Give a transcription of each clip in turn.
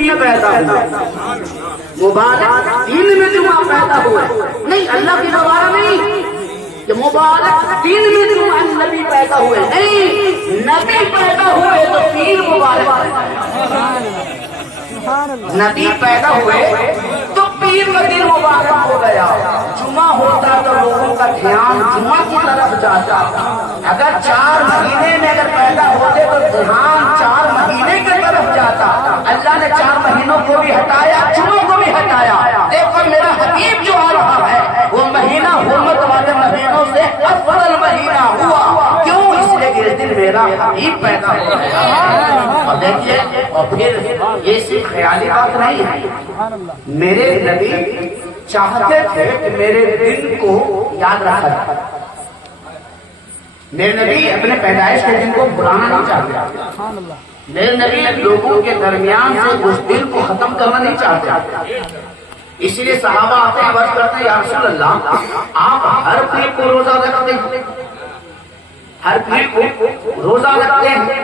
نبی پیدا ہوئے، مبارک دین میں جمعہ پیدا ہوئے، نہیں اللہ کی دوبارہ نہیں کہ مبارک دین میں جمعہ نبی پیدا ہوئے، نہیں نبی پیدا ہوئے تو دین مبارک، نبی پیدا ہوئے تو پیر کا دن مبارک ہو گیا، جمعہ ہوتا تو لوگوں کا دھیان جمعہ کی طرف جاتا، اگر 4 مہینے میں اگر پیدا ہوتے تو دھیان 4 مہینے کی طرف جاتا، اللہ نے 4 مہینوں کو بھی ہٹایا، جمعہ کو بھی ہٹایا، دیکھو میرا حبیب جو آ رہا ہے وہ مہینہ حرمت والے مہینوں سے افضل مہینہ ہوا، کیوں؟ اس لیے کہ اس دن میرا حبیب پیدا ہو گیا۔ اور دیکھیے، اور پھر یہ صرف خیالی بات نہیں ہے، میرے نبی چاہتے تھے کہ میرے دن کو یاد رکھا جائے، میرے نبی اپنے پیدائش کے دن کو بھلانا نہیں چاہتے، میرے نبی لوگوں کے درمیان سے اس دن کو ختم کرنا نہیں چاہتے، اسی لیے صحابہ آتے ہیں عرض کرتے ہیں یا رسول اللہ آپ ہر پیر کو روزہ رکھتے ہیں، ہر پیر کو روزہ رکھتے ہیں،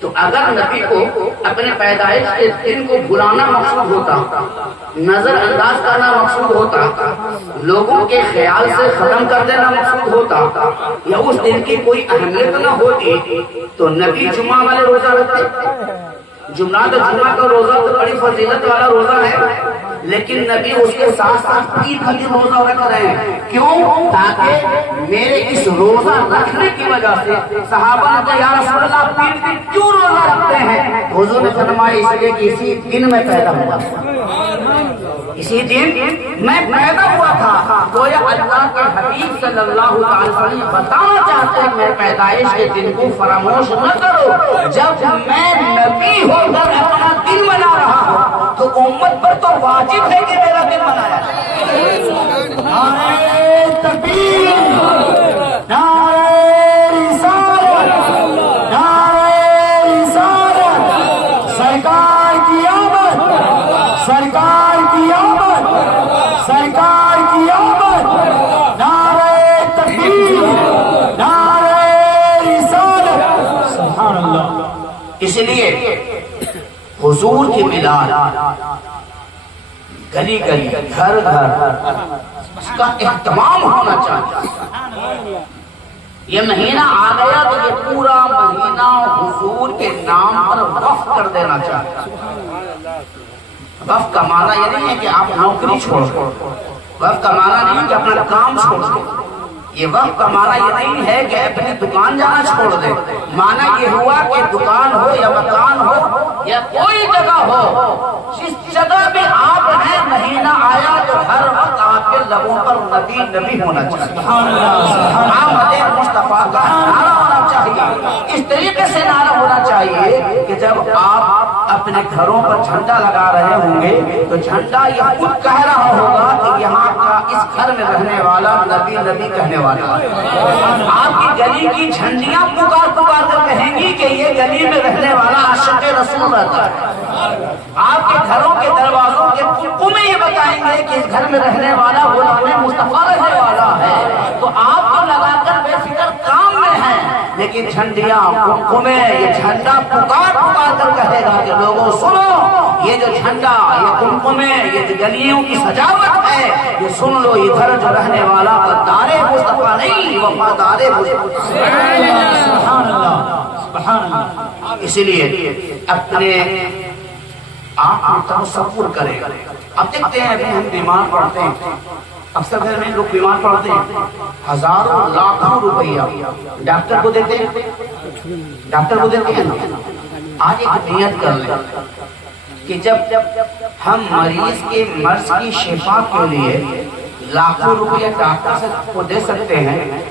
تو اگر نبی کو اپنے پیدائش کے دن کو بھلانا مقصود ہوتا، نظر انداز کرنا مقصود ہوتا، لوگوں کے خیال سے ختم کر دینا مقصود ہوتا، یا اس دن کی کوئی اہمیت نہ ہوتی تو نبی جمعہ والے روزہ رکھتے؟ جمعہ کا روزہ تو بڑی فضیلت والا روزہ ہے، لیکن نبی اس کے ساتھ ساتھ عید کا دن روزہ رکھ رہے ہیں، کیوں؟ تاکہ میرے اس روزہ رکھنے کی وجہ سے صحابہ نے کہا یا رسول اللہ عید دن کیوں روزہ رکھتے ہیں؟ حضور نے فرمایا اس لیے کہ اسی دن میں پیدا ہوا تھا، اسی دن میں پیدا ہوا تھا، گویا اللہ کے حبیب صلی اللہ علیہ وسلم بتانا چاہتے ہیں میرے پیدائش کے دن کو فراموش نہ کرو، جب میں نبی ہو کر اپنا دن منا رہا ہوں تو امت پر تو واجب ہے کہ میرا دن منایا جائے۔ نعرہ تکبیر، نعرہ رسالت، نعرہ رسالت، سرکار کی آمد، سرکار کی آمد، سرکار کی آمد، نعرہ تکبیر، نعرہ رسالت، سبحان اللہ۔ اس لیے حضور کی میلاد گلی گلی گھر گھر اس کا اہتمام ہونا چاہیے، یہ مہینہ آ گیا تو یہ پورا مہینہ حضور کے نام پر وقف کر دینا چاہیے۔ وقف کا معنی یہ نہیں ہے کہ آپ نوکری چھوڑ دیں، وقف کا معنی نہیں ہے کہ اپنا کام چھوڑ دیں، یہ وقت کا معنی یہ نہیں ہے کہ اپنی دکان جانا چھوڑ دے، معنی یہ ہوا کہ دکان ہو یا مکان ہو یا کوئی جگہ ہو، جس جگہ بھی آپ ہیں مہینہ آیا تو ہر وقت آپ کے لبوں پر نبی نبی ہونا چاہیے، آمد مصطفیٰ کا نعرہ ہونا چاہیے، اس طریقے سے نعرہ ہونا چاہیے کہ جب آپ اپنے گھروں پر جھنڈا لگا رہے ہوں گے تو جھنڈا یہ خود کہہ رہا ہوگا کہ یہاں کا اس گھر میں رہنے والا نبی نبی کہنے والا، آپ کی گلی کی جھنڈیاں پکار پکار کر کہیں گی کہ یہ گلی میں رہنے والا عاشق رسول رہتا ہے، آپ کے گھروں کے دروازوں کے تمہیں یہ بتائیں گے کہ اس گھر میں رہنے والا غلام مصطفیٰ رہنے والا ہے، تو آپ کو لگا کر بے فکر کام میں ہیں، لیکن جھنڈیاں تمہیں یہ جھنڈا پکار پکار کر کہے گا کہ لوگوں سنو، یہ جو جھنڈا یہ تمہیں یہ جو گلیوں کی سجاوٹ ہے یہ سن لو، ادھر جو رہنے والا غدار مصطفیٰ نہیں وفادار مصطفیٰ۔ سبحان اللہ، سبحان اللہ۔ اس لیے اپنے آپ تصور کریں، اب دیکھتے ہیں ابھی ہم بیمار پڑتے ہیں، اکثر گھر میں لوگ بیمار پڑتے ہیں، ہزاروں لاکھوں روپیہ ڈاکٹر کو دیتے ہیں، ڈاکٹر کو دیتے ہیں نا۔ آج ایک نیت کر لیں کہ جب ہم مریض کے مرض کی شفا کے لیے لاکھوں روپیہ ڈاکٹر سے کو دے سکتے ہیں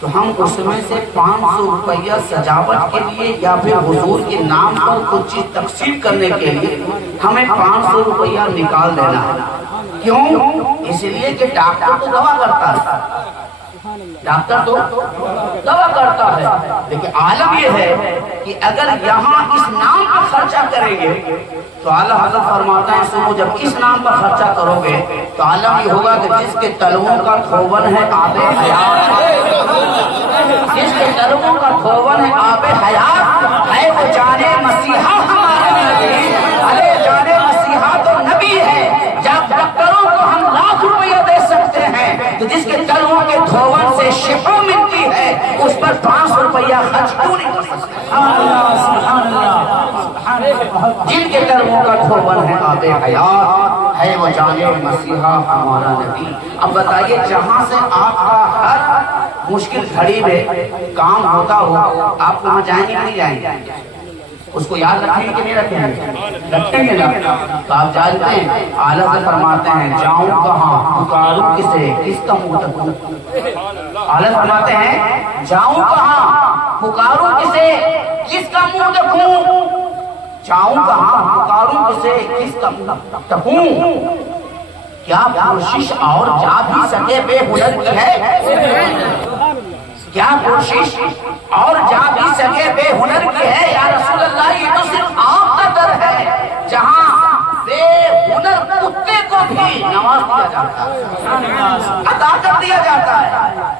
تو ہم اس میں سے 500 روپیہ سجاوٹ کے لیے یا پھر حضور کے نام پر کچھ چیز تقسیم کرنے کے لیے ہمیں 500 روپیہ نکال دینا ہے، کیوں؟ اس لیے کہ ڈاکٹر تو دوا کرتا ہے، ڈاکٹر تو دوا کرتا ہے، لیکن عالم یہ ہے کہ اگر یہاں اس نام پر خرچہ کریں گے تو اعلیٰ حضرت فرماتا ہے سنو، جب اس نام پر خرچہ کرو گے تو عالم یہ ہوگا کہ جس کے تلووں کا دھوون ہے آب حیات، جس کے تلووں کا دھوون ہے آب حیات ہے وہ جانے مسیحا ہمارے نبی، ارے جن کے کرموں کا دھوبن ہے آب حیات ہے وہ جانے مسیحا ہمارا نبی. اب بتائیے جہاں سے آپ کا ہر مشکل گھڑی میں کام ہوتا ہو آپ وہاں جائیں گے نہیں جائیں گے؟ اس کو یاد رکھیں گے کہ نہیں رکھیں گے؟ رکھیں گے نا. تو آپ جانتے ہیں اعلیٰ حضرت فرماتے ہیں جاؤں کہاں پکاروں کسے کس کا منہ تکوں. اعلیٰ فرماتے ہیں جاؤں کہاں پکاروں کسے کس کا منہ تکوں. جاؤں کہاں پکاروں کسے کس کا منہ تکوں. کیا کوشش اور جا بھی سکے بے ہنر کی ہے؟ کیا کوشش اور جا بھی سکے بے ہنر کی ہے؟ یا رسول اللہ یہ تو صرف آپ کا در ہے جہاں بے ہنر کتے کو بھی نواز دیا جاتا ہے، عطا کر دیا جاتا ہے.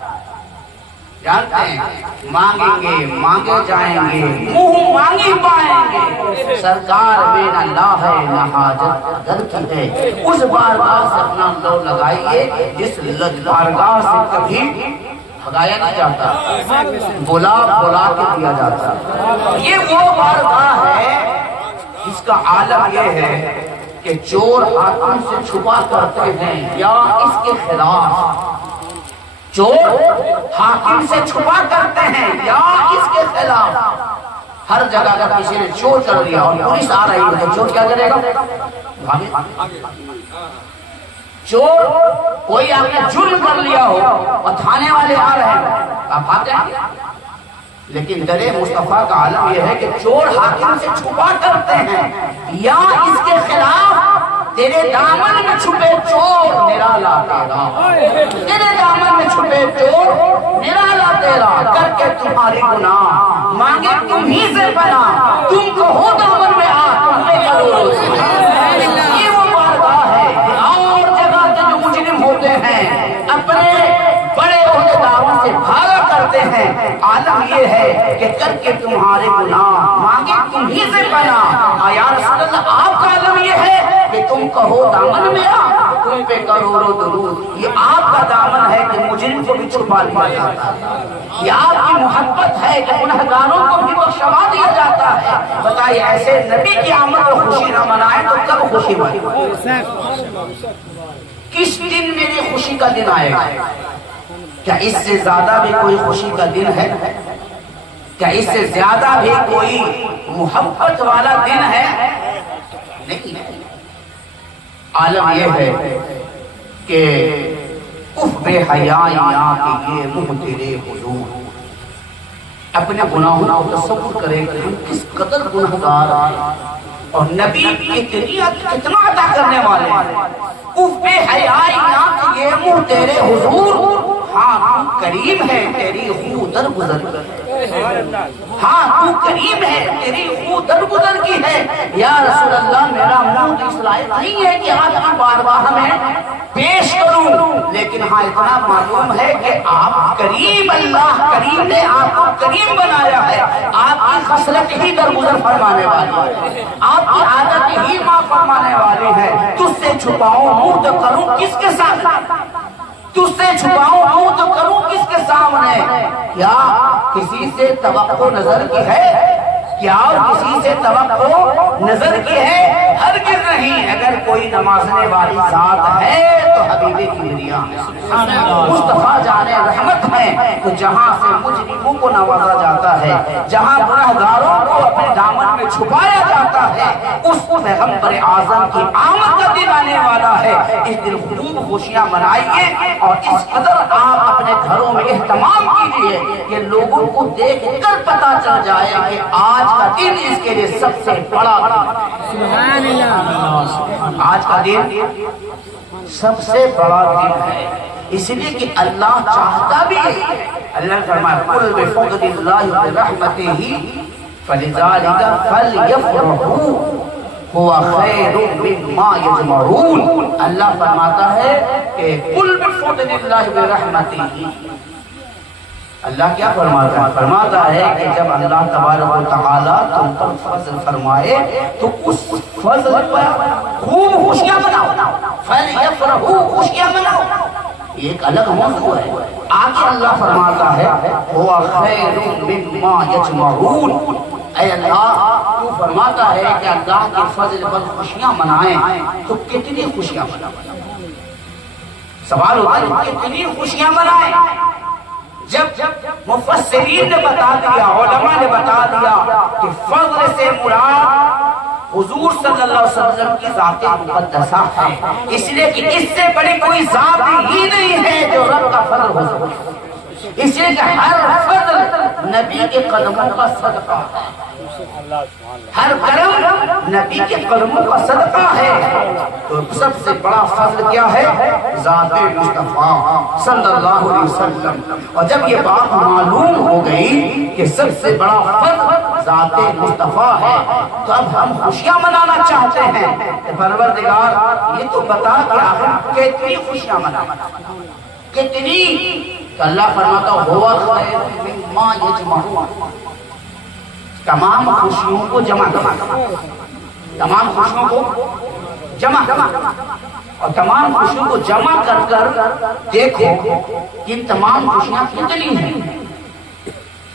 جانتے ہیں مانگیں گے مانگے جائیں گے منہ مانگی پائیں گے. سرکار میں نہ لا ہے نہ حاجت در کی ہے. اس بارگاہ سے اپنا لو لگائیے جس بارگاہ سے کبھی بھگایا نہیں جاتا، بلا بلا کے دیا جاتا. یہ وہ بارگاہ ہے جس کا عالم یہ ہے کہ چور حاکم سے چھپا کرتے ہیں یا اس کے خلاف. چور حاکم سے چھپا کرتے ہیں یا اس کے خلاف. ہر جگہ کا کسی نے چور کر لیا اور پولیس آ رہی ہے تو چور کیا کرے گا؟ چور کوئی آپ نے جرم کر لیا ہو اور تھانے والے آ رہے ہیں آپ بھاگتے ہیں. لیکن در مصطفیٰ کا عالم یہ ہے کہ چور حاکم سے چھپا کرتے ہیں یا اس کے خلاف. تیرے دامن میں چھپے چور نرالا تیرا، تیرے دامن میں چھپے چور نرالا تیرا. کر کے تمہاری گناہ مانگے تمہیں سے پناہ، تم کو ہو دامن میں آ تمہیں کرو. یہ وہ بارگاہ ہے. اور جگہ کے جو مجرم ہوتے ہیں اپنے بڑے عہدیداروں سے بھاگا کرتے ہیں. عالم یہ ہے کہ کر کے تمہارے گناہ مانگے تمہیں سے پناہ. یا رسول اللہ آپ کا عالم یہ ہے کہ تم کہو دامن میں آ تم پہ کروڑوں درود. یہ آپ کا دامن ہے کہ مجرم کو بھی چھپا لیا جاتا ہے. یہ آپ کی محبت ہے کہ گنہگاروں کو بھی بخشوا دیا جاتا ہے. بتائیے ایسے نبی کی آمد اور خوشی نہ منائے تو کب خوشی منائے؟ کس دن میری خوشی کا دن آئے گا؟ کیا اس سے زیادہ بھی کوئی خوشی کا دن ہے؟ کیا اس سے زیادہ بھی کوئی محبت والا دن ہے؟ نہیں. عالم یہ ہے کہ اف بے حیائیاں کہ یہ منہ تیرے حضور. اپنے گناہوں کو تصور کرے کہ ہم کس قدر گنہگار ہیں اور نبی کتنا عطا کرنے والے ہیں. اف بے حیائیاں کہ یہ منہ تیرے حضور. ہاں تو کریم ہے تیری خو در گزر کی، ہاں تو کریم ہے تیری خو در گزر کی ہے. یا رسول اللہ میرا منہ اس لائق نہیں ہے کہ آج کی بارگاہ میں پیش کروں، لیکن ہاں اتنا معلوم ہے کہ آپ کریم، اللہ کریم نے آپ کو کریم بنایا ہے. آپ کی خصلت ہی در گزر فرمانے والی ہے، آپ کی عادت ہی معاف فرمانے والی ہے. تجھ سے چھپاؤں منہ تو کروں کس کے ساتھ، تجھ سے چھپاؤں منہ تو کروں کس کے سامنے. کیا کسی سے توقع نظر کی ہے؟ کیا کسی سے توقع نظر کی ہے؟ ہرگز نہیں. اگر کوئی نوازنے والی ذات ہے تو حبیب کبریا مصطفیٰ جان رحمت ہے. تو جہاں سے مجرموں کو نوازا جاتا ہے، جہاں گنہگاروں کو اپنے دامن میں چھپایا جاتا ہے، اس پیغمبر اعظم کی آمد کا دن آنے والا ہے. اس دن خوب خوشیاں منائیے اور اس قدر آپ اپنے گھروں میں اہتمام کیجیے کہ لوگوں کو دیکھ کر پتا چل جائے کہ آج کا دن اس کے لیے سب سے بڑا دن. آج کا دن سب سے بڑا دن ہے، اس لیے کہ اللہ چاہتا بھی ہے. اللہ نے فرمایا قل بفضل اللہ برحمتہ فلذلک فلیفرحوا هو خیر مما یجمعون. اللہ فرماتا ہے کہ قل بفضل اللہ برحمتہ. اللہ کیا فرماتا ہے؟ فرماتا ہے کہ جب اللہ تبارک و تعالیٰ تم پر فضل فرمائے تو اس فضل پر خوب خوشیاں مناؤ. فلیفرحوا خوشیاں مناؤ. یہ ایک الگ موضوع ہے. آگے اللہ فرماتا ہے هو خیر مما یجمعون. اے اللہ تو فرماتا ہے کہ اللہ کے فضل پر خوشیاں منائیں تو کتنی خوشیاں منائیں. سوال ہوتا ہے کتنی خوشیاں منائیں. جب مفسرین نے بتا دیا، علماء نے بتا دیا کہ فضل سے مراد حضور صلی اللہ علیہ وسلم کی ذات مقدسہ ہے، اس لیے کہ اس سے بڑی کوئی ذات ہی نہیں ہے جو رب کا فضل ہو سکے. اس لیے کہ ہر فضل نبی کے قدموں کا صدقہ ہے، ہر کرم نبی کے قدموں کا صدقہ ہے. تو سب سے بڑا فضل کیا ہے؟ ذات مصطفیٰ صلی اللہ علیہ وسلم. اور جب یہ بات معلوم ہو گئی کہ سب سے بڑا فضل ذات مصطفیٰ ہے تو اب ہم خوشیاں منانا چاہتے ہیں. پروردگار یہ تو بتا کہ ہم کتنی خوشیاں منانا، کتنی. تو اللہ فرماتا ہوا خیر مما یجمعون، تمام خوشیوں کو جمع کرنا، تمام خوشیوں کو جمع کرنا. اور تمام خوشیوں کو جمع کر دیکھو کہ ان تمام خوشیاں کتنی ہیں.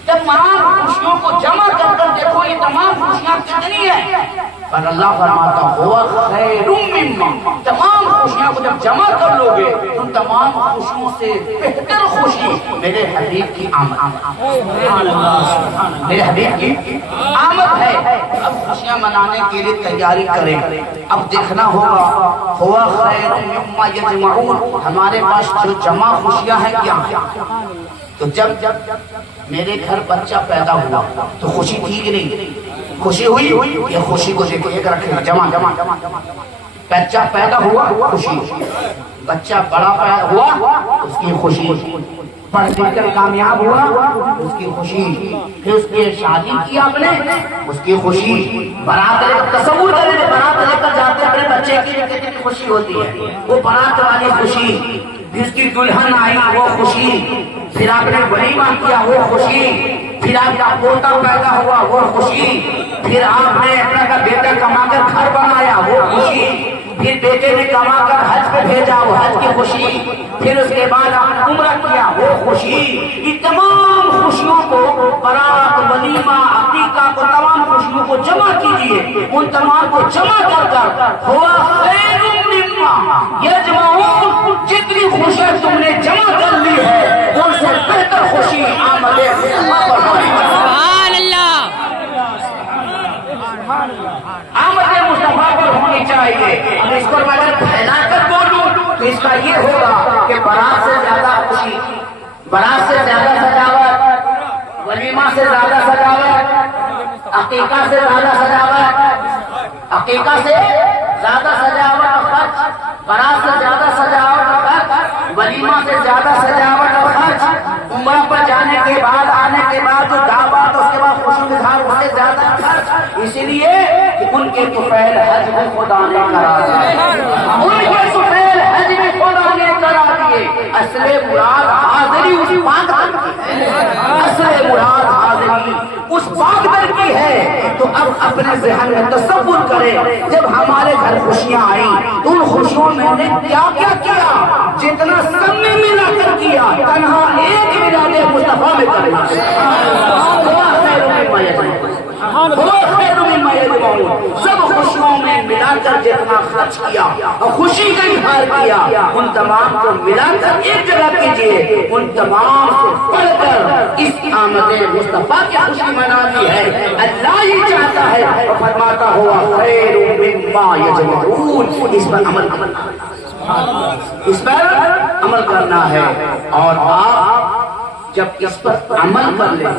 تمام خوشیوں کو جمع کر دیکھو یہ تمام خوشیاں کتنی ہیں. پر اللہ فرماتا ہوا خیر مما، تمام خوشیاں کو جب جمع کر لو گے ان تمام خوشیوں سے بہتر خوشی میرے حبیب کی آمد، میرے حبیب کی آمد ہے. اب خوشیاں منانے کے لیے تیاری کریں. اب دیکھنا ہوگا ہوا خیر مما یجمعون، ہمارے پاس جو جمع خوشیاں ہیں کیا ہیں. تو جب میرے گھر بچہ پیدا ہوا تو خوشی تھی کہ نہیں؟ خوشی ہوئی. یہ خوشی کو دیکھو ایک رکھنا جمع. بچہ پیدا ہوا خوشی، بچہ بڑا پیدا ہوا اس کی خوشی، پڑھ لکھ کر کامیاب ہوا اس کی خوشی، پھر اس کی شادی کی آپ نے اس کی خوشی. بارات لے کر تصور کریں، بارات لے کر جاتے اپنے بچے کی کتنی خوشی ہوتی ہے، وہ بارات والی خوشی. پھر اس کی دلہن آئی وہ خوشی، پھر آپ نے ولیمہ کیا وہ خوشی، پھر آپ کا پوتا پیدا ہوا وہ خوشی، پھر آپ نے اپنا کا بیٹا کما کر گھر بنایا وہ خوشی، پھر بیٹے نے کما کر حج پہ بھیجا وہ حج کی خوشی، پھر اس کے بعد آپ نے عمرہ کیا وہ خوشی. یہ تمام خوشیوں کو برات، ولیمہ، عقیقہ کو تمام خوشیوں کو جمع کیجئے. ان تمام کو جمع کر ہوا خیر مما یجمعون، جتنی خوشیاں تم نے جمع کر لی ہے ان سے بہتر خوشی آمد مصطفیٰ پر ہوئی. سبحان اللہ، آمد مصطفیٰ پر ہونی چاہیے. اب اس کو اگر پھیلا کر بولوں تو اس کا یہ ہوگا کہ برات سے زیادہ خوشی، برات سے زیادہ سجاوٹ، ولیمہ سے زیادہ سجاوٹ، عقیقہ سے زیادہ سجاوٹ، عقیقہ سے زیادہ سجاوٹ اور خرچ، برات سے زیادہ سجاوٹ اور خرچ، ولیمہ سے زیادہ سجاوٹ اور خرچ، عمرہ پر جانے کے بعد آنے کے بعد جو دعوت اس کے بعد خوشی اظہار اس سے زیادہ خرچ. اسی لیے کہ ان کے طفیل حج میں خدا نے کرا دیے، ان کے طفیل حج میں خدا نے کرا دیے. اصل مراد حاضری اس پاک در کی ہے، اصل مراد حاضری اس پاک در کی ہے. تو اب اپنے ذہن میں تصور کریں جب ہمارے گھر خوشیاں آئیں تو ان خوشیوں میں نے کیا کیا کیا. جتنا سب نے ملا کر کیا تنہا ایک میلاد مصطفیٰ میں کرنا. سب خوشیوں میں ملا کر جتنا خرچ کیا اور خوشی کا اظہار کیا ان تمام کو ملا کر ایک جگہ کیجئے. ان تمام کو پڑھ کر اس آمد مصطفیٰ کی خوشی منانی ہے. اللہ ہی چاہتا ہے اور فرماتا ہوا خیر مما یجمعون. اس پر عمل کرنا، اس پر عمل کرنا ہے. اور آپ جب اس پر عمل کر لیں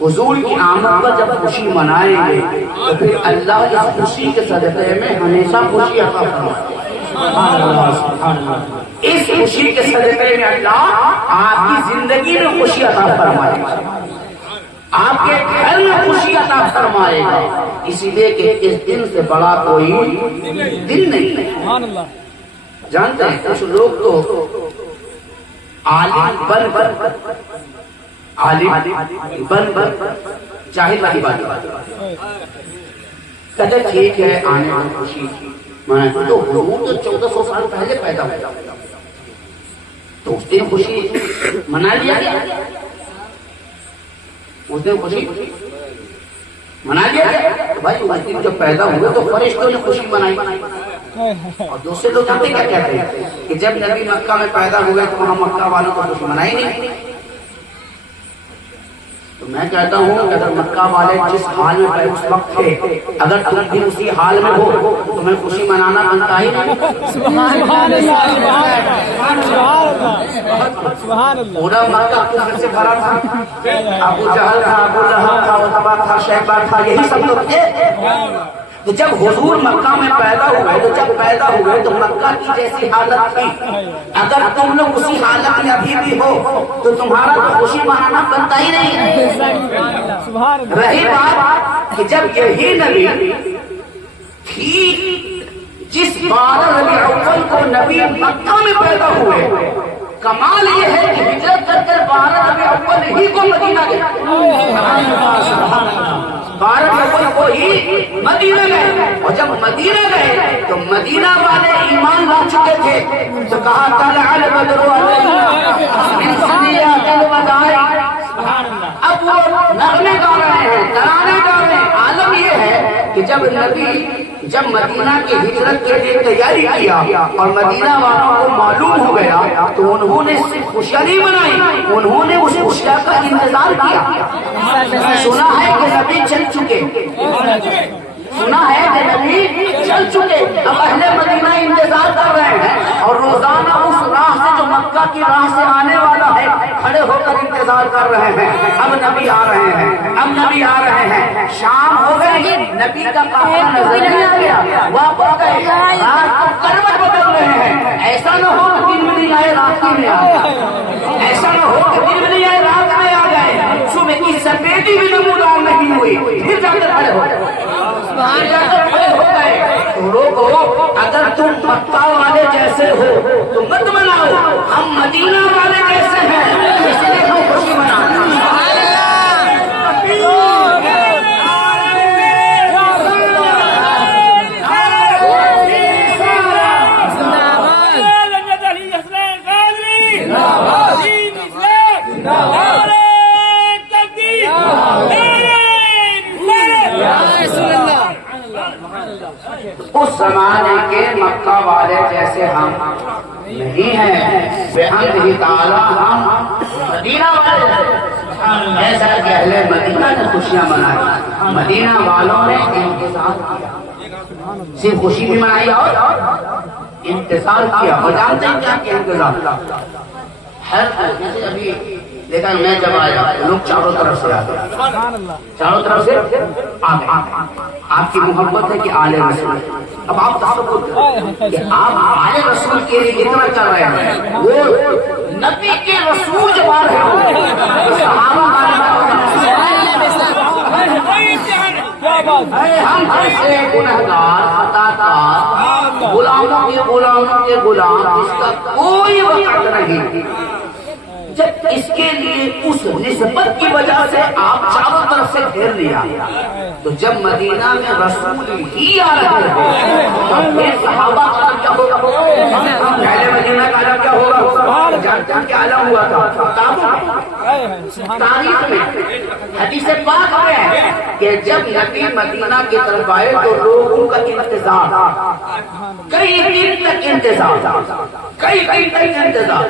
حضور کی آمد پر جب خوشی منائیں گے تو پھر اللہ اس خوشی کے صدقے میں ہمیشہ خوشی عطا فرمائے. اس خوشی کے صدقے میں اللہ آپ کی زندگی میں خوشی عطا فرمائے گا، آپ کے گھر میں خوشی عطا فرمائے گا. اسی لیے کہ اس دن سے بڑا کوئی دن نہیں ہے. جانتے ہیں کچھ لوگ تو عالم بن جاہل والی بات کہتے ٹھیک ہے آنے والی خوشی تو حضور تو 1400 سال پہلے پیدا ہوا تو اس دن خوشی منا لیا گیا، اس دن خوشی منا لیا گیا بھائی اس دن جب پیدا ہوئے تو فرشتوں نے خوشی منائی اور دوسرے لوگ جانتے کیا کہتے ہیں کہ جب نبی مکہ میں پیدا ہوئے تو وہاں مکہ والوں کو خوشی منائی نہیں. تو میں کہتا ہوں کہ اگر مکہ والے جس حال میں اس وقت تھے اگر تم بھی اسی حال میں ہو تو تمہیں خوشی منانا بنتا ہی نہیں. پورا مکہ کفر سے بھرا تھا. ابو جہل تھا, ابو لہب تھا, عتبہ تھا, شیبہ تھا, یہی سب لوگ تھے. تو جب حضور مکہ میں پیدا ہوئے تو مکہ کی جیسی حالت تھی اگر تم لوگ اسی حالت میں ابھی بھی ہو تو تمہارا تو خوشی منانا بنتا ہی نہیں ہے. رہی بات کہ جب یہی نبی ٹھیک جس 12 ربیع الاول کو نبی مکہ میں پیدا ہوئے, کمال یہ ہے کہ ہجرت کر کر 12 ربیع الاول ہی کو مدینہ گئے, 12 ربیع الاول کو ہی مدینہ گئے. اور جب مدینہ گئے تو مدینہ والے ایمان لا چکے تھے تو کہا طلع البدر علینا من ثنیات الوداع. اب وہ نغمے گا رہے ہیں, ترانے گا رہے ہیں. عالم یہ ہے کہ جب نبی جب مدینہ کی ہجرت کے لیے تیاری کیا اور مدینہ والوں کو معلوم ہو گیا تو انہوں نے صرف خوشیاں نہیں منائی, انہوں نے اس خوشیاں کا انتظار کیا. سنا ہے کہ نبی چل چکے, سنا ہے کہ نبی چل چکے, اب اہل مدینہ انتظار کر رہے ہیں اور روزانہ اس راہ سے جو مکہ کی راہ سے آنے والا ہے کھڑے ہو کر انتظار کر رہے ہیں. اب نبی آ رہے ہیں, اب نبی آ رہے ہیں. شام ہو گئی, نبی کا قافلہ نظر نہیں آ گیا, واپس ہو گئے, رات کو کروٹ بدل رہے ہیں. ایسا نہ ہو کہ دن میں نہیں آئے رات میں آ گئے, ایسا نہ ہو کہ دن میں نہیں آئے رات میں آ گئے, صبح کی سفیدی بھی نمودار نہیں ہوئی, پھر جا کر کھڑے ہو گئے. روکو, اگر تم مکہ والے جیسے ہو تو مت مناؤ, ہم مدینہ والے جیسے ہیں اس لیے ہم خوشی مناتے ہیں. اس زمانے کے مکہ والے جیسے ہم نہیں ہیں, بحمدہ تعالی ہم مدینہ والے جیسا کہ اہل مدینہ نے خوشیاں منائی. مدینہ والوں نے انتظار کیا, صرف خوشی بھی منائی اور انتظار کیا. اور جانتے ہیں کیا کیا انتظار؟ ہر جیسے ابھی دیکھا میں جب آیا لوگ چاروں طرف سے آتے, چاروں طرف سے آتے. آپ کی محبت ہے کہ آل رسول, اب آپ تصور کہ آپ آل رسول کے لیے اتنا کر رہے ہیں, وہ نبی کے رسول جب آ رہے ہو ہم ایسے گنہگار خطا کار غلاموں کے غلام جس کا کوئی وقت نہیں, جب اس کے لیے اس نسبت کی وجہ سے آپ چاروں طرف سے گھیر لیا تو جب مدینہ میں رسول ہی آ رہے ہیں تو پھر صحابہ کا عالم کیا ہوگا؟ پہلے مدینہ کا عالم کیا ہوگا؟ جان کے عالم ہوا تھا. تاریخ میں حدیث پاک میں ہے کہ جب نبی مدینہ کی طرف آئے تو لوگوں کا انتظار, کئی دن تک انتظار, کئی دن تک انتظار.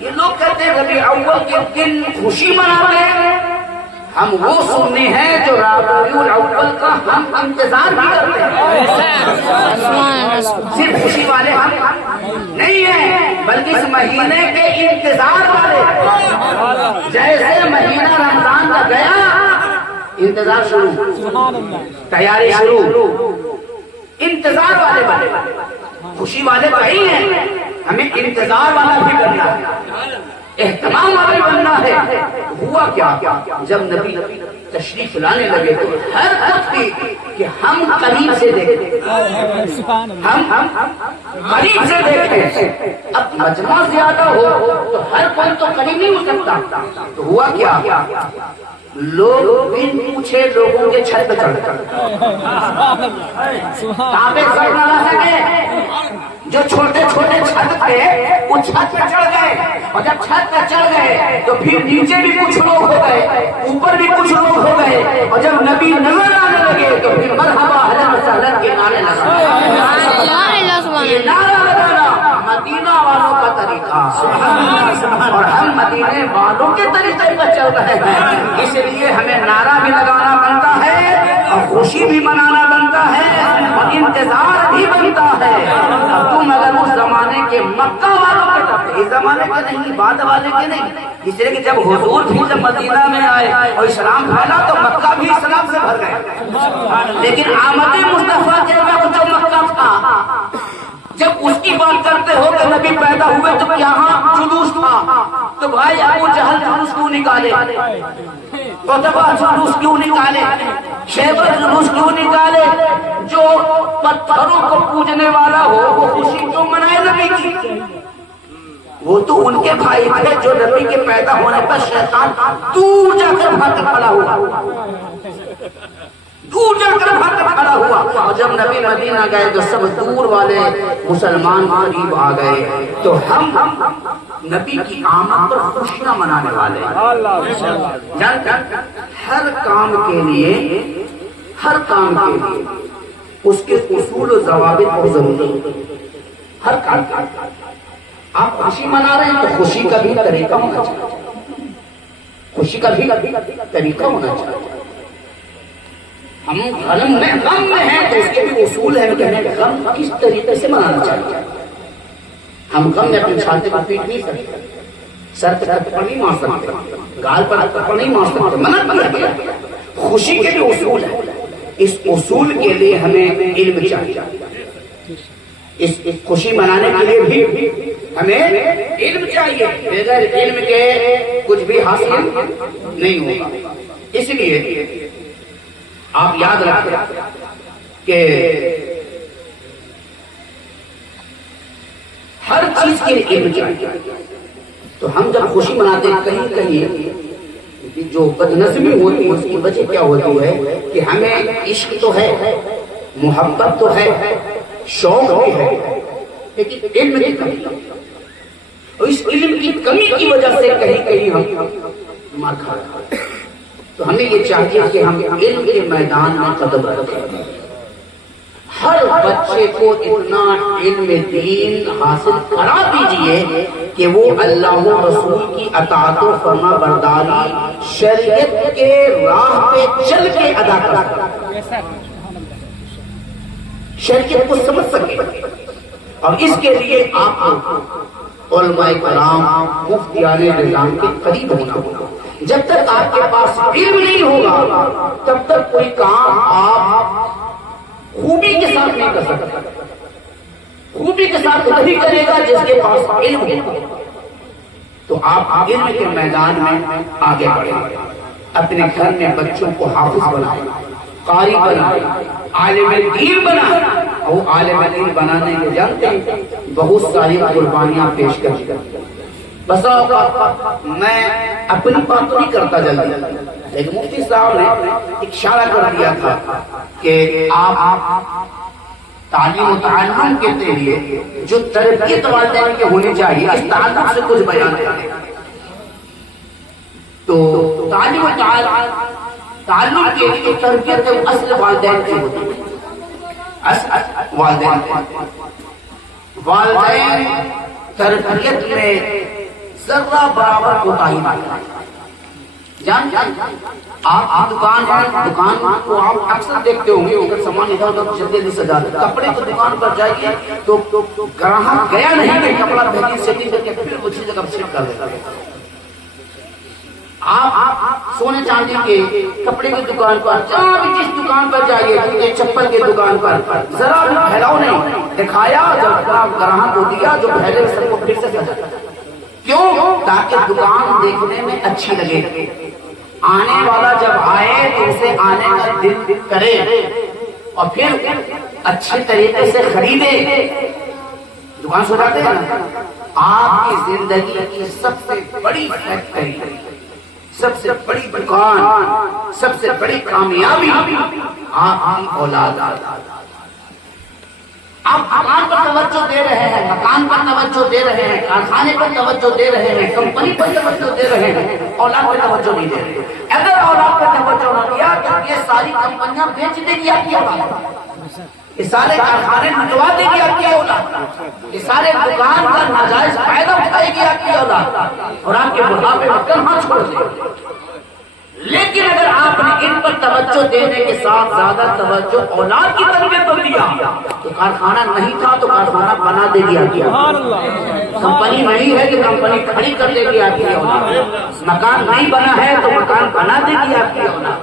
یہ لوگ کہتے ہیں ربیع اول کے دن خوشی مناتے ہیں, ہم وہ سننے ہیں جو ربیع الاول کا ہم انتظار بھی کرتے ہیں. صرف خوشی والے ہم نہیں ہیں بلکہ اس مہینے کے انتظار والے. جیسے مہینہ رمضان کا گیا انتظار شروع, تیاری شروع, انتظار والے بنے. خوشی والے وہی ہیں, ہمیں انتظار والا بھی کرنا ہے, اہتمام والا بننا ہے. ہوا کیا جب نبی تشریف لانے لگے تو ہر وقت کہ ہم قریب سے دیکھیں, ہم قریب سے دیکھیں. اب مجمع زیادہ ہو تو ہر کوئی تو قریب نہیں ہو سکتا. تو ہوا کیا, لوگ بن پوچھے لوگوں کے چھت پہ چڑھ کر تابے سر نہ سکے, جو چھوٹے چھوٹے چھت تھے وہ چھت پہ چڑھ گئے, اور جب چھت پر چڑھ گئے تو پھر نیچے بھی کچھ لوگ ہو گئے، اوپر بھی کچھ لوگ ہو گئے، اور جب نبی نظر آنے لگے تو پھر مرحبا اہلا وسہلا کے نعرے لگا۔ یہ نعرہ لگانا مدینہ والوں کا طریقہ، اور ہم مدینے والوں کے طریقے پر چل رہے ہیں، اس لیے ہمیں نعرہ بھی لگانا بنتا ہے اور خوشی بھی منانا بنتا ہے اور انتظار بھی بنتا ہے۔ اور تم اگر اس زمانے کے مکہ والوں کے طرف، اس زمانے کے نہیں، بعد والے کے نہیں، اس لیے کہ جب حضور بھی جب مدینہ میں آئے اور اسلام پھیلا تو مکہ بھی اسلام سے بھر گئے، لیکن آمد مصطفیٰ کے وقت جو مکہ تھا، جب اس کی بات کرتے ہو کہ نبی پیدا ہوئے تو یہاں جلوس تھا، تو بھائی ابو جہل جلوس کیوں نکالے، قتبہ جلوس کیوں نکالے، شیبہ جلوس کیوں نکالے، جو پتھروں کو پوجنے والا ہو وہ خوشی کیوں منائے نبی کی؟ وہ تو ان کے بھائی تھے جو نبی کے پیدا ہونے پر شیطان دور جا کر بھاگ کھڑا ہوا، دور جا کر بھاگ کھڑا ہوا، اور جب نبی مدینہ گئے تو سب دور والے مسلمان قریب آ گئے۔ تو ہم نبی کی آمد پر خوشیاں منانے والے ہیں۔ جانتے ہر کام کے لیے اس کے اصول و ضوابط کو ضروری ہے۔ ہر کام کے لیے آپ خوشی منا رہے ہیں تو خوشی کا بھی طریقہ ہونا چاہیے، خوشی کا بھی طریقہ ہونا چاہیے۔ ہم غم میں ہیں تو اس کے بھی اصول ہیں کہ ہمیں غم کس طریقے سے منانا چاہیے۔ ہم غم میں اپنی چھاتی کو پیٹ نہیں سکتے، سر پر تھپڑ نہیں مار سکتے، گال پر تھپڑ نہیں مار سکتے، منع کیا گیا۔ خوشی کے بھی اصول ہیں، اس اصول کے لیے ہمیں علم چاہیے، اس خوشی منانے کے لیے بھی ہمیں علم چاہیے، بغیر علم کے کچھ بھی حاصل نہیں ہوگا۔ اس لیے آپ یاد رکھیں کہ ہر چیز کے لیے علم چاہیے۔ تو ہم جب خوشی مناتے ہیں کہیں کہیں جو بدنظمی ہوتی ہے اس کی وجہ کیا ہوتی ہے کہ ہمیں عشق تو ہے، محبت تو ہے، شوق بھی ہے، لیکن علم کی کمی، اور اس علم کی کمی کی وجہ سے کہیں کہیں ہم مار کھا رہے ہیں۔ تو ہمیں یہ چاہیے کہ ہم علم کے میدان میں قدم رکھیں۔ ہر بچے کو اتنا علم دین حاصل کرا دیجئے کہ وہ اللہ و رسول کی اطاعت و فرما برداری شریعت کے راہ پہ چل کے ادا کر سکے، شریعت کو سمجھ سکے۔ اور اس کے لیے آپ علماء کرام مفتیان نظام کے قریب ہونا ہوگا۔ جب تک آپ کے پاس علم نہیں ہوگا تب تک کوئی کام آپ خوبی کے ساتھ نہیں کر سکتے، خوبی کے ساتھ وہی کرے گا جس کے پاس علم ہوگا۔ تو آپ علم کے میدان میں آگے بڑھیں، اپنے گھر میں بچوں کو حافظ بنائیں، قاری بنائیں، عالم دین بنائیں۔ اور وہ عالم دین بنانے کے جانتے ہیں بہت ساری قربانیاں پیش کرتے ہیں۔ بس میں اپنی بات تو نہیں کرتا جلدی، لیکن مفتی صاحب نے ایک اشارہ کر دیا تھا کہ آپ تعلیم و تعلم کے لیے جو تربیت والدین کے ہونے چاہیے اس تعلق سے کچھ بیان کریں۔ تو تعلیم و تعلم کے لیے تربیت اصل والدین کی ہوتی ہے، والدین تربیت میں ذرہ برابر کوتاہی نہیں کرتے۔ جانتے ہیں آپ دکان کو آپ اکثر دیکھتے ہوں گے، اگر سامان ادھر ادھر جلدی جلدی سجا دیں، کپڑے کو دکان پر جائیے تو گراہک گیا نہیں کہ کپڑا بہترین سیٹنگ کر کے پھر اسی جگہ شفٹ کر دیتا ہے۔ آپ سونے چاندی کے کپڑے کی دکان پر جہاں بھی جس دکان پر جائیے، جوتے چپل کے دکان پر ذرا بھی پھیلاؤ نہیں دکھایا، جب گراہک کو دیا جو پھیلے سب کو پھر سے سجا۔ کیوں؟ تاکہ دکان دیکھنے میں اچھی لگے، آنے والا جب آئے تو اسے آنے کا دل کرے اور پھر اچھے طریقے سے خریدے۔ دکان سجاتے ہیں نا، آپ کی زندگی کی سب سے بڑی فیکٹری، سب سے بڑی دکان، سب سے بڑی کامیابی آپ کی اولاد۔ آپ دکان پر توجہ دے رہے ہیں، مکان پر توجہ دے رہے ہیں، کارخانے پر توجہ دے رہے ہیں، کمپنی پر توجہ دے رہے ہیں، اولاد پر توجہ نہیں دے رہے. اگر اولاد پر توجہ نہ دیا تو یہ ساری کمپنیاں بیچ دے گی آپ کی اولاد، یہ سارے کارخانے لٹوا دے گی آپ کی اولاد، یہ سارے دکان کا ناجائز فائدہ اٹھائے گی آپ کی اولاد اور آپ کے بڑھاپے میں کہاں چھوڑ دے گی. لیکن اگر آپ نے ان پر توجہ دینے کے ساتھ زیادہ توجہ اولاد کی تربیت پر دیا تو کارخانہ نہیں تھا تو کارخانہ بنا دے گی آپ کی اولاد، کمپنی نہیں ہے کہ کمپنی کھڑی کر دے گی آپ کی اولاد، مکان نہیں بنا ہے تو مکان بنا دے گی آپ کی اولاد،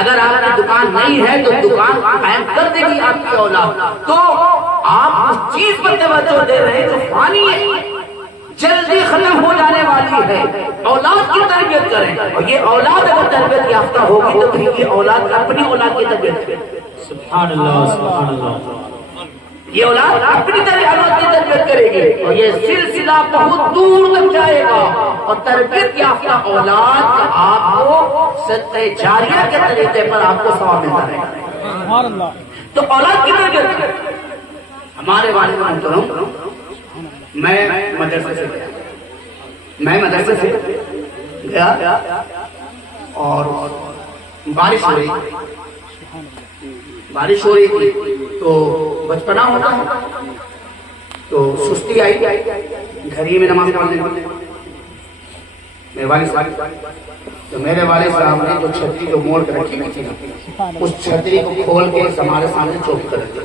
اگر آپ کی دکان نہیں ہے تو دکان قائم کر دے گی آپ کی اولاد. تو آپ اس چیز پر توجہ دے رہے ہیں جو فانی ہے، جلدی ختم ہو جانے والی ہے. اولاد کی تربیت کریں اور یہ اولاد اگر تربیت یافتہ ہوگی تو پھر یہ اولاد اپنی اولاد کی تربیت کرے. سبحان اللہ سبحان اللہ. یہ اولاد اپنی اولاد کی تربیت کرے گی اور یہ سلسلہ بہت دور تک جائے گا اور تربیت یافتہ اولاد کا آپ کو صدقہ جاریہ کے طریقے پر آپ کو ثواب ملتا رہے گا. سبحان اللہ. تو اولاد کی تربیت کریں. ہمارے والد محترم، میں مدرسے سے گیا اور بارش ہو رہی تھی تو بچپنا ہوتا ہے تو سستی آئی، گھر ہی میں نماز پڑھنے میرے والد صاحب نے جو چھتری جو موڑ کر رکھی تھی نا، اس چھتری کو کھول کے ہمارے سامنے چوکی کر رکھی.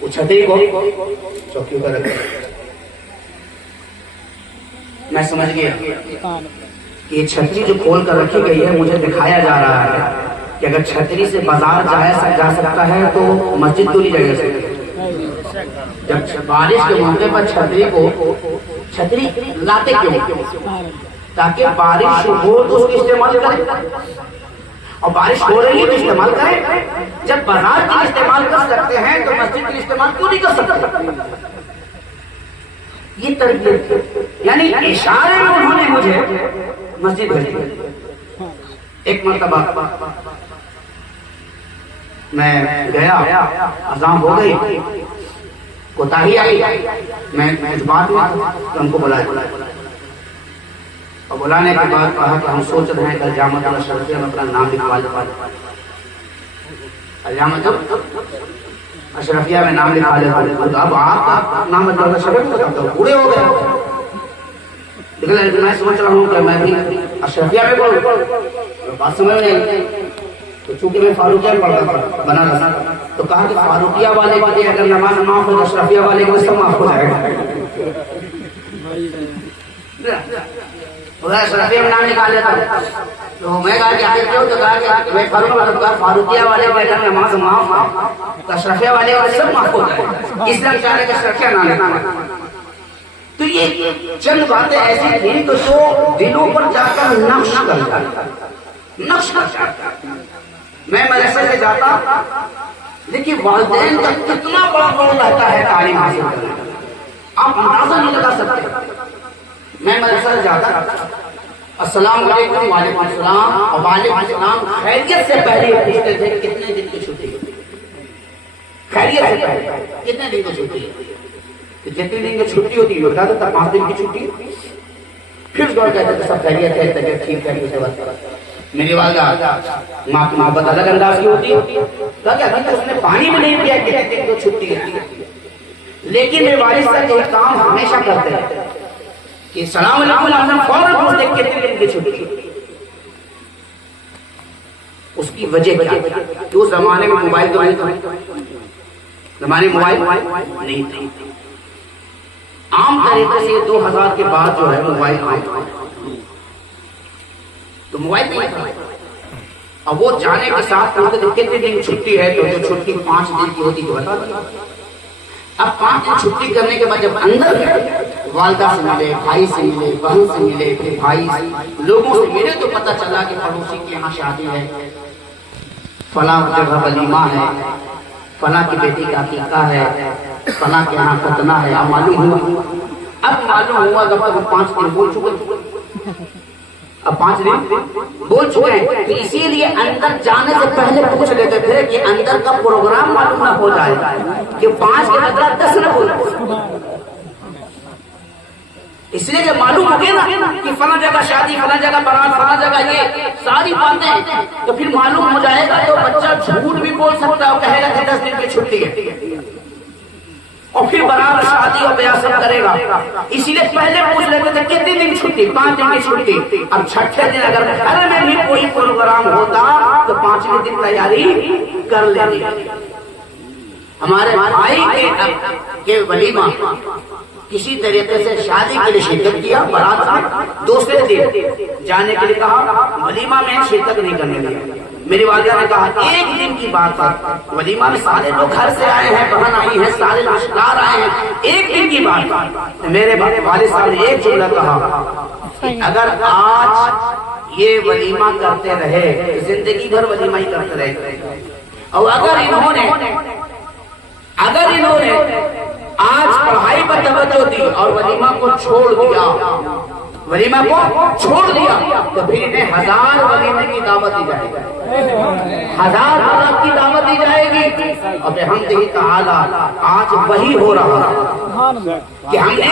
وہ چھتری کو چوکی پر رکھ، میں سمجھ گیا کہ یہ چھتری جو کھول کر رکھی گئی ہے مجھے دکھایا جا رہا ہے کہ اگر چھتری سے بازار جا سکتا ہے تو مسجد کیوں نہیں جا سکتا. جب بارش کے موقع پر چھتری لاتے کیوں؟ تاکہ بارش ہو تو اس کی استعمال کریں اور بارش ہو رہی ہے تو استعمال کریں. جب بازار کی استعمال کر سکتے ہیں تو مسجد کی استعمال کیوں نہیں کر سکتے؟ یہ تربیت یعنی اشارے میں انہوں نے مجھے مسجد بھیجی. ایک مرتبہ میں گیا، اذان ہو گئی، کوتاہی آئی، میں کچھ بات میں ان کو بلایا اور بلانے کے بعد کہا کہ ہم سوچ رہے ہیں کہ جامعۃ الاشرفیہ میں اپنا نام لکھوا لیتے ہیں، جامعۃ الاشرفیہ میں نام لکھوا لیتے ہیں. اب آپ نام الاشرفیہ پورے ہو گئے، لیکن میں سوچ رہا ہوں کہ میں بھی اشرفیہ میں پڑھوں. بات سمجھ نہیں تو چونکہ میں فاروقیہ پڑھتا تھا بنارس، تو کہا کہ فاروقیہ والے کے اگر نماز معاف ہو تو اشرفیہ والے کو سب معاف ہو جائے گا. اشرفیہ میں نام نکال لیتا تو میں کہا کہ آگے کیوں، تو کہا کہ میں فاروقیہ والے کے اگر نماز معاف تو اشرفیہ والے کو سب معاف ہو جائے گا، اس لیے چاہے کہ اشرفیہ نام لکھا. تو یہ چند باتیں ایسی تھیں تو جو دلوں پر جا کر نقش کر جاتا. میں مدرسے سے جاتا، دیکھیے والدین کا کتنا بڑا رول رہتا ہے تعلیم حاصل کرنے کا، آپ اندازہ نہیں لگا سکتے. میں مدرسے سے جاتا، السلام علیکم، وعلیکم السلام، اور وعلیکم السلام خیریت سے پہلے پوچھتے تھے کتنے دن کی چھٹی ہے، خیریت سے پہلے کتنے دن کی چھٹی ہے، کہ جتنے دن کی چھٹی ہوتی ہے بتا دیتا 5 دن کی چھٹی. پھر غور کہتے تھے سب خیریت ہے، طبیعت ٹھیک ہے. اسے بات میری والدہ محبت الگ انداز کی ہوتی ہے، کہا کہ ابھی اس نے پانی میں نہیں پیا کتنے دن کی چھٹی ہے. لیکن میرے والد صاحب ایک کام ہمیشہ کرتے ہیں کہ السلام علیکم آپ نے فوراً پوچھتے کتنے دن کی چھٹی. اس کی وجہ کیا کہ اس زمانے میں موبائل تو نہیں تھا، زمانے موبائل نہیں تھا. عام طریقے سے 2000 کے بعد جو ہے موبائل آئے تو موبائل نہیں تھا. اب وہ جانے کے ساتھ پوچھتے تھے کتنے دن چھٹی ہے، تو جو چھٹی 5 دن کی ہوتی تو بتا دیا. اب 5 دن چھٹی کرنے کے بعد جب اندر گئے، والدہ سے ملے، بھائی سے ملے، بہن سے ملے، پھر بھائی لوگوں سے ملے تو پتہ چلا کہ پڑوسی کے یہاں شادی ہے، فلاں جگہ ولیمہ ہے، فلاں کی بیٹی کا عقیقہ ہے، فلاں کے یہاں ختنہ ہے. اب معلوم ہوا جب تک 5 دن بول چکے اب 5 دن بول چکے ہیں، تو اسی لیے اندر جانے سے پہلے پوچھ لیتے تھے کہ اندر کا پروگرام معلوم نہ ہو جائے کہ 5 کے بدلہ 10 نہ ہو جائے، اس لیے کہ معلوم ہو گیا نا کہ فلاں جگہ شادی، فلاں جگہ برات، فلاں جگہ یہ ساری باتیں، تو پھر معلوم ہو جائے گا تو بچہ جھوٹ بھی بول سکتا ہے اور کہے گا کہ 10 دن کی چھٹی ہے، اور پھر برات شادی اور بیاہ سب کرے گا۔ اسی لیے پہلے پوچھ لیتے تھے کتنے دن چھٹی، 5 دن کی چھٹی۔ اب چھٹے دن اگر گھر میں بھی کوئی پروگرام ہوتا تو 5ویں دن تیاری کر لینی۔ ہمارے بھائی کے ولیمہ کسی طریقے سے شادی کے لیے شرکت کیا، برات میں دوسرے دن جانے کے لیے کہا، ولیمہ میں شرکت نہیں کرنے دیا۔ میری والدہ نے کہا 1 دن کی بات ہے، ولیمہ میں سارے لوگ گھر سے آئے ہیں، بہن آئی ہیں، سارے رشتہ دار آئے ہیں، 1 دن کی بات ہے۔ میرے والد صاحب نے ایک جملہ کہا کہ اگر آج یہ ولیمہ کرتے رہے زندگی بھر ولیمہ ہی کرتے رہے، اور اگر انہوں نے آج پڑھائی پر توجہ دی اور ولیمہ کو چھوڑ دیا، تو پھر انہیں 1000 ولیمے کی دعوت دی جائے گی، 1000 برات کی دعوت دی جائے گی۔ اور بحمدہ تعالی آج وہی ہو رہا ہے کہ ہم نے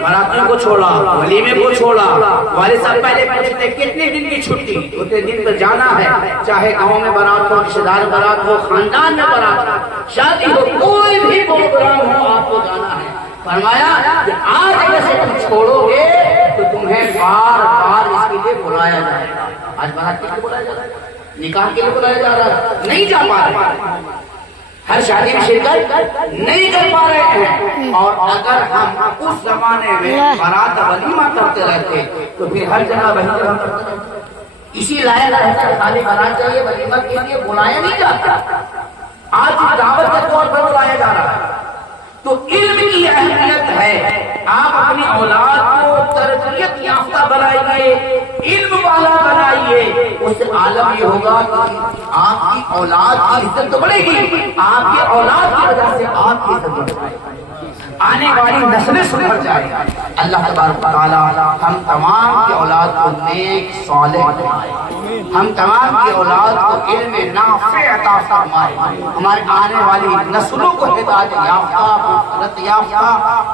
براتوں کو چھوڑا، ولیمے کو چھوڑا۔ والد صاحب پہلے پوچھتے کتنے دن کی چھٹی، اتنے دن پر جانا ہے، چاہے گاؤں میں برات ہو، رشتہ دار برات ہو، خاندان میں برات ہو، شادی ہو، کوئی بھی پروگرام ہو، آپ کو جانا ہے۔ فرمایا کہ آج اگر سے تم چھوڑو گے تو تمہیں بار بار اس کے لیے بلایا جائے گا۔ آج برات کے لیے بلایا جا رہا ہے، نکاح کے لیے بلایا جا رہا ہے، نہیں جا پا رہے، ہر شادی میں شرکت نہیں کر پا رہے ہیں۔ اور اگر ہم اس زمانے میں برات ولیمہ کرتے رہتے تو پھر ہر جگہ وہی جگہ کرتے رہتے، اسی لائق ہے خالی برات چاہیے، ولیمہ کے لیے بلایا نہیں جاتا، آج دعوت کے طور پر بلایا جا رہا ہے۔ تو علم کی اہمیت ہے، آپ اپنی اولاد کو تربیت یافتہ بنائیے، علم والا بنائیے، اس سے عالم یہ ہوگا کہ آپ کی اولاد کی عزت تو بڑھے گی، آپ کی اولاد کی وجہ سے آپ کی عزت بڑھے گی، آنے والی نسلیں سدھر جائیں۔ اللہ تبارک و تعالی ہم تمام کی اولاد کو نیک صالح بنائے، ہم تمام کی اولاد کو علم نافع عطا فرمائے، ہمارے آنے والی نسلوں کو ہدایت یافتہ، بصیرت یافتہ،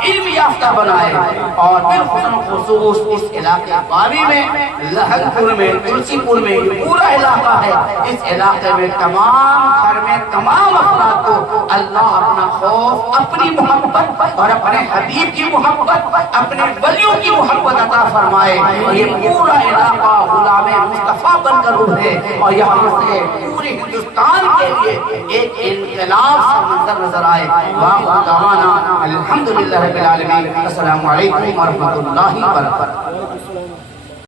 علم یافتہ بنائے، اور بالخصوص اس علاقے بابی میں، لہن پور میں، تلسی پور میں، یہ پورا علاقہ ہے، اس علاقے میں تمام گھر میں تمام افراد کو اللہ اپنا خوف، اپنی محبت اور اپنے حبیب کی محبت، اپنے ولیوں کی محبت عطا فرمائے، اور یہ پورا علاقہ غلام مصطفیٰ بن کر اٹھے، اور یہاں سے پورے ہندوستان کے لیے ایک انقلاب کا منظر نظر آئے۔ وآخر دعوانا الحمدللہ رب العالمین، السلام علیکم ورحمۃ اللہ وبرکاتہ۔